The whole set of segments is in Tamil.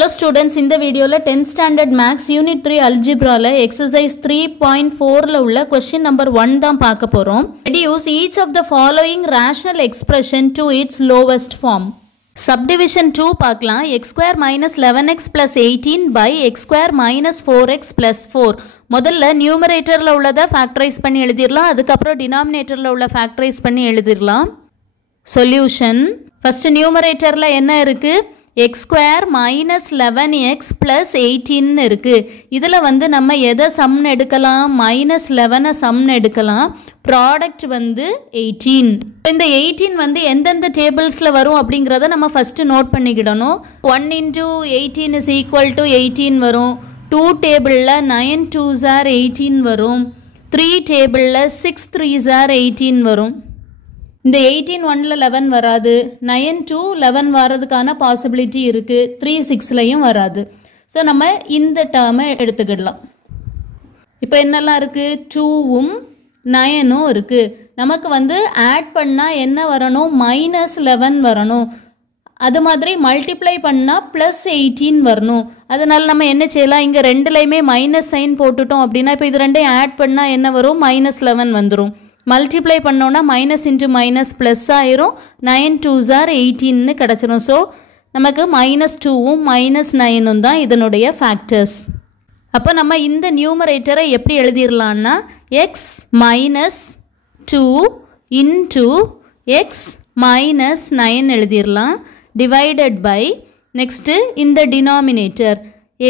Hello students, in the video 10th standard maths unit 3 algebra exercise 3.4 உள்ள question number 1 தான் பார்க்க போறோம். Reduce each of the following rational expression to its lowest form. Subdivision 2 பார்க்கலாம். x square minus 11x plus 18 by x square minus 4x plus 4. முதல்ல numeratorல உள்ளதை factorize பண்ணி எழுதிரலாம். அதுக்கப்புறம் denominatorல உள்ள factorize பண்ணி எழுதிரலாம். Solution. First numeratorல என்ன இருக்கு? x square minus 11x plus 18 இருக்கு. இதில் வந்து நம்ம எதை சம்னு எடுக்கலாம்? minus 11 சம்னு எடுக்கலாம். ப்ராடக்ட் வந்து 18. இந்த 18 வந்து எந்தெந்த டேபிள்ஸில் வரும் அப்படிங்கிறத நம்ம first note பண்ணிக்கிடணும். 1 into 18 is equal to 18 வரும். 2 டேபிளில் 9 2s are 18 வரும். 3 டேபிளில் 6 3s are 18 வரும். இந்த 18 1ல 11 வராது. 9 2 11 வரதுக்கான பாசிபிலிட்டி இருக்குது. 3 6லையும் வராது. ஸோ நம்ம இந்த டேர்மை எடுத்துக்கிடலாம். இப்போ என்னெல்லாம் இருக்குது? 2ம் 9ம் இருக்குது. நமக்கு வந்து ஆட் பண்ணால் என்ன வரணும்? minus 11 வரணும். அது மாதிரி மல்டிப்ளை பண்ணால் ப்ளஸ் 18 வரணும். அதனால் நம்ம என்ன செய்யலாம்? இங்கே ரெண்டுலையுமே மைனஸ் சைன் போட்டுட்டோம் அப்படின்னா இப்போ இது ரெண்டையும் ஆட் பண்ணால் என்ன வரும்? minus 11 வந்துடும். மல்டிப்ளை பண்ணோன்னா மைனஸ் இன்ட்டு மைனஸ் ப்ளஸ் ஆயிரும். 9 2s are 18ன்னு கிடச்சிரும். ஸோ நமக்கு minus 2ம் minus 9ம் தான் இதனுடைய ஃபேக்டர்ஸ். அப்போ நம்ம இந்த நியூமரேட்டரை எப்படி எழுதிடலான்னா x minus 2 into x minus 9 எழுதிடலாம். டிவைடட் பை நெக்ஸ்ட்டு இந்த denominator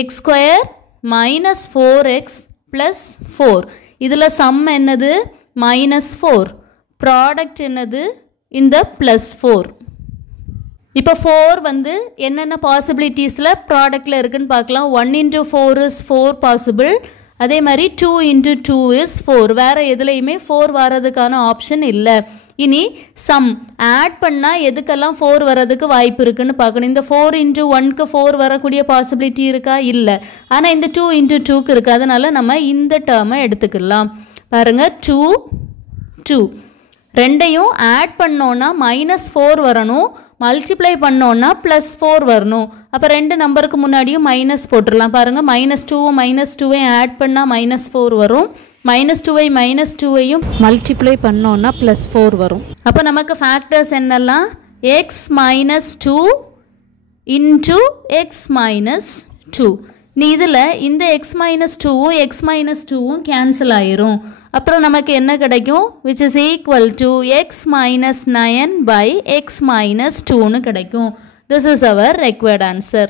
x square minus 4x plus 4. இதில் சம் என்னது? minus 4. ப்ராடக்ட் என்னது? இந்த plus 4. இப்போ 4 வந்து என்னென்ன பாசிபிலிட்டிஸில் ப்ராடக்டில் இருக்குன்னு பார்க்கலாம். 1 into 4 is 4 பாசிபிள். அதே மாதிரி 2 into 2 is 4. வேறு எதுலேயுமே 4 வரதுக்கான ஆப்ஷன் இல்லை. இனி சம் ஆட் பண்ணால் எதுக்கெல்லாம் 4 வரதுக்கு வாய்ப்பு இருக்குன்னு பார்க்கணும். இந்த 4 into 1க்கு 4 வரக்கூடிய பாசிபிலிட்டி இருக்கா? இல்லை. ஆனால் இந்த 2 into 2க்கு இருக்குது. அதனால் நம்ம இந்த டேர்மை எடுத்துக்கலாம். பாருங்கள் 2 2 ரெண்டையும் ஆட் பண்ணோன்னா minus 4 வரணும். மல்டிப்ளை பண்ணோன்னா ப்ளஸ் 4 வரணும். அப்போ ரெண்டு நம்பருக்கு முன்னாடியும் மைனஸ் போட்டுடலாம். பாருங்கள் minus 2வும் minus 2வையும் ஆட் பண்ணால் minus 4 வரும். minus 2வை minus 2வையும் மல்டிப்ளை பண்ணோன்னா ப்ளஸ் 4 வரும். அப்போ நமக்கு ஃபேக்டர்ஸ் என்னெல்லாம்? x minus 2 into x minus 2. நீ இதில் இந்த x minus 2வும் x minus 2வும் கேன்சல் ஆயிரும். அப்புறம் நமக்கு என்ன கிடைக்கும்? which is equal to x minus 9 by x minus 2ன்னு கிடைக்கும். This is our required answer.